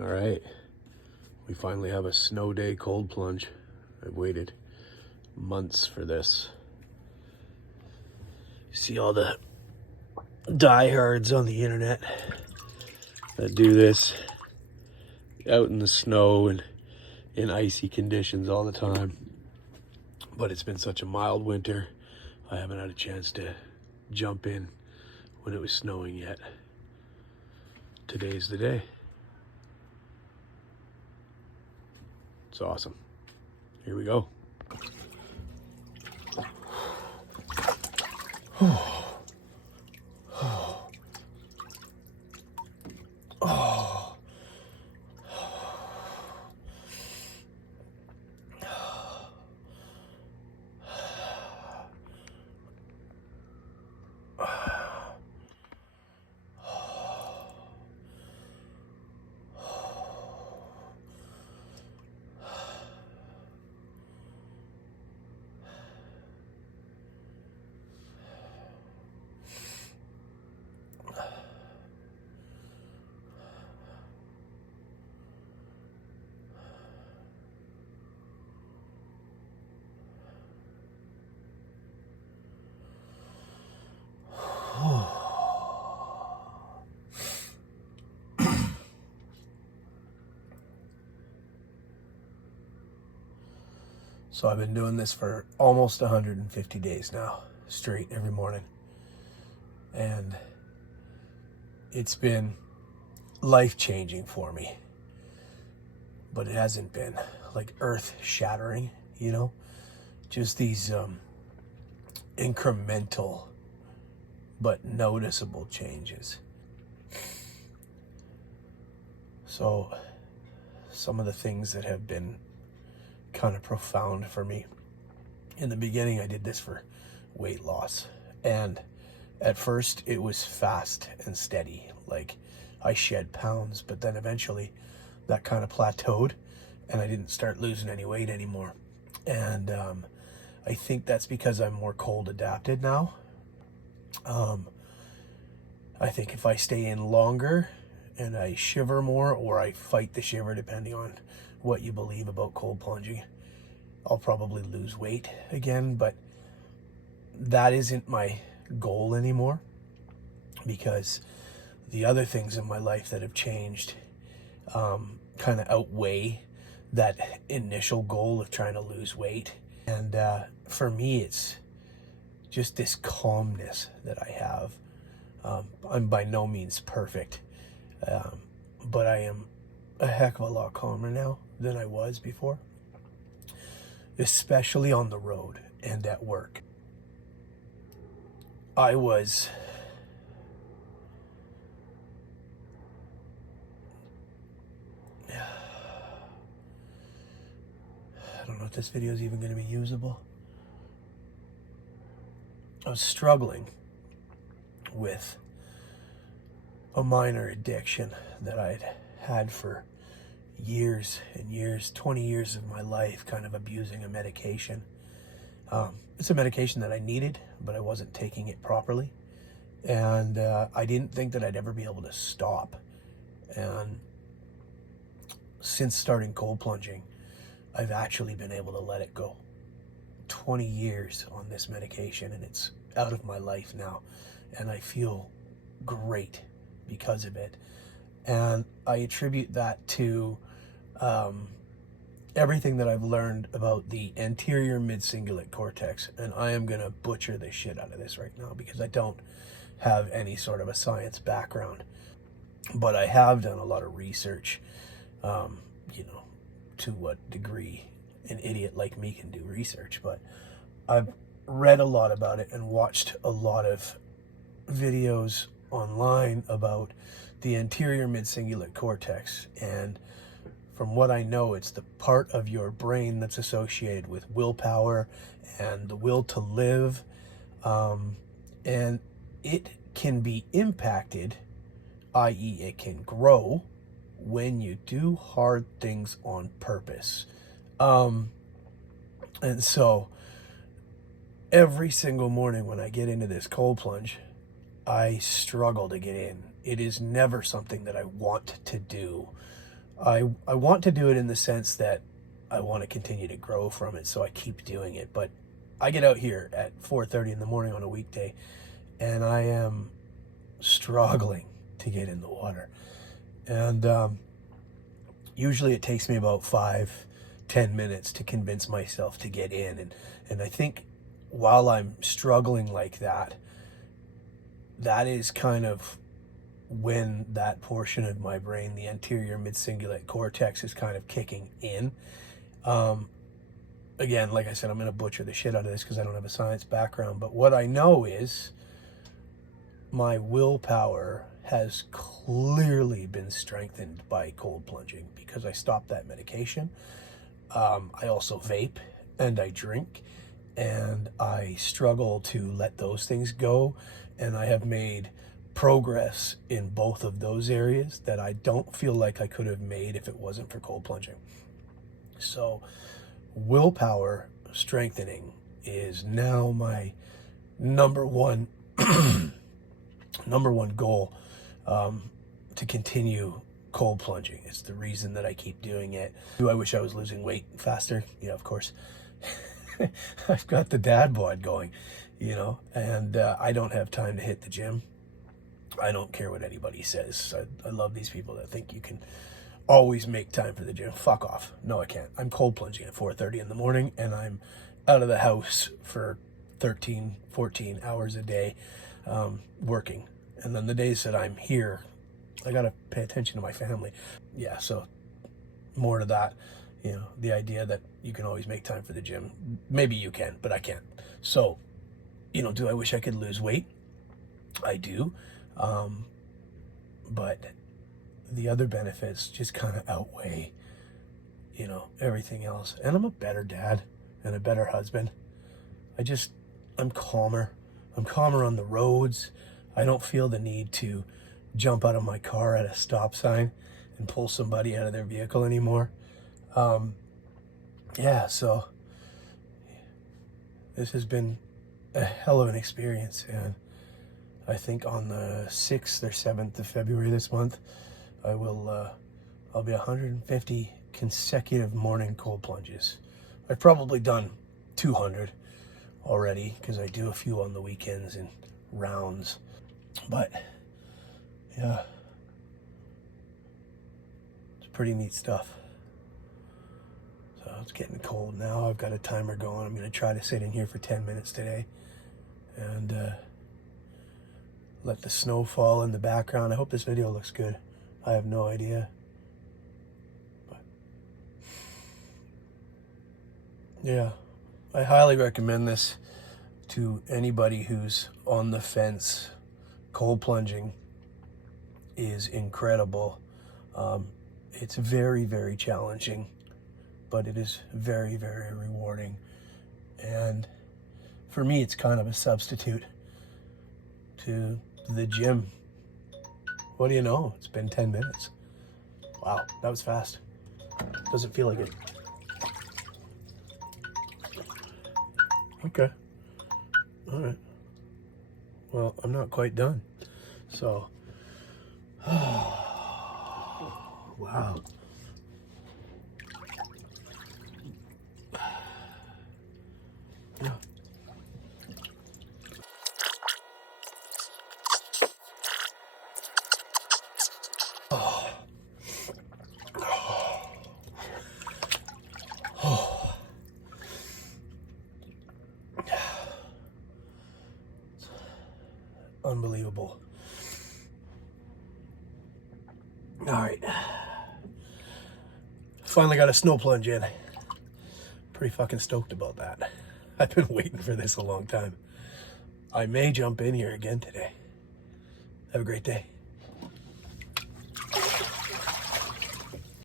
All right, we finally have a snow day cold plunge. I've waited months for this. See all the diehards on the internet that do this out in the snow and in icy conditions all the time. But it's been such a mild winter, I haven't had a chance to jump in when it was snowing yet. Today's the day. It's awesome. Here we go. So I've been doing this for almost 150 days now, straight every morning. And it's been life-changing for me. But it hasn't been like earth-shattering, you know? Just these incremental but noticeable changes. So some of the things that have been kind of profound for me. In the beginning, I did this for weight loss. And at first, it was fast and steady. Like, I shed pounds, but then eventually that kind of plateaued and I didn't start losing any weight anymore. And I think that's because I'm more cold adapted now. I think if I stay in longer and I shiver more, or I fight the shiver, depending on what you believe about cold plunging, I'll probably lose weight again. But that isn't my goal anymore, because the other things in my life that have changed kind of outweigh that initial goal of trying to lose weight. And for me, it's just this calmness that I have. I'm by no means perfect, but I am a heck of a lot calmer now than I was before, especially on the road and at work. I was I don't know if this video is even going to be usable. I was struggling with a minor addiction that I'd had for years and years, 20 years of my life, kind of abusing a medication. It's a medication that I needed, but I wasn't taking it properly. And I didn't think that I'd ever be able to stop. And since starting cold plunging, I've actually been able to let it go. 20 years on this medication, and it's out of my life now. And I feel great because of it. And I attribute that to everything that I've learned about the anterior mid-cingulate cortex. And I am going to butcher the shit out of this right now because I don't have any sort of a science background. But I have done a lot of research, to what degree an idiot like me can do research. But I've read a lot about it and watched a lot of videos online about the anterior mid-cingulate cortex. And from what I know, it's the part of your brain that's associated with willpower and the will to live. And it can be impacted, i.e. it can grow, when you do hard things on purpose. And so every single morning when I get into this cold plunge, I struggle to get in. It is never something that I want to do. I want to do it in the sense that I want to continue to grow from it, so I keep doing it. But I get out here at 4:30 in the morning on a weekday, and I am struggling to get in the water. And usually it takes me about 5-10 minutes to convince myself to get in. And I think while I'm struggling like that, that is kind of when that portion of my brain, the anterior mid-cingulate cortex, is kind of kicking in. Again, like I said, I'm going to butcher the shit out of this because I don't have a science background. But what I know is my willpower has clearly been strengthened by cold plunging because I stopped that medication. I also vape and I drink, and I struggle to let those things go. And I have made progress in both of those areas that I don't feel like I could have made if it wasn't for cold plunging. So willpower strengthening is now my number one goal, to continue cold plunging. It's the reason that I keep doing it. Do I wish I was losing weight faster? Yeah, of course. I've got the dad bod going, and I don't have time to hit the gym. I don't care what anybody says. I love these people that think you can always make time for the gym. Fuck off. No, I can't. I'm cold plunging at 4:30 in the morning, and I'm out of the house for 13, 14 hours a day, working. And then the days that I'm here, I got to pay attention to my family. Yeah, so more to that, the idea that you can always make time for the gym. Maybe you can, but I can't. So, do I wish I could lose weight? I do. But the other benefits just kind of outweigh, everything else. And I'm a better dad and a better husband. I'm calmer. I'm calmer on the roads. I don't feel the need to jump out of my car at a stop sign and pull somebody out of their vehicle anymore. Yeah, so this has been a hell of an experience, and I think on the 6th or 7th of February this month, I'll be 150 consecutive morning cold plunges. I've probably done 200 already because I do a few on the weekends and rounds. But yeah, it's pretty neat stuff. So it's getting cold now. I've got a timer going. I'm going to try to sit in here for 10 minutes today and let the snow fall in the background. I hope this video looks good. I have no idea. But yeah, I highly recommend this to anybody who's on the fence. Cold plunging is incredible. It's very, very challenging, but it is very, very rewarding. And for me, it's kind of a substitute to the gym. What do you know? It's been 10 minutes. Wow, that was fast. Doesn't feel like it. Okay. All right. Well, I'm not quite done. So, wow. Yeah. Oh. Oh. Unbelievable. All right. Finally got a snow plunge in. Pretty fucking stoked about that. I've been waiting for this a long time. I may jump in here again today. Have a great day.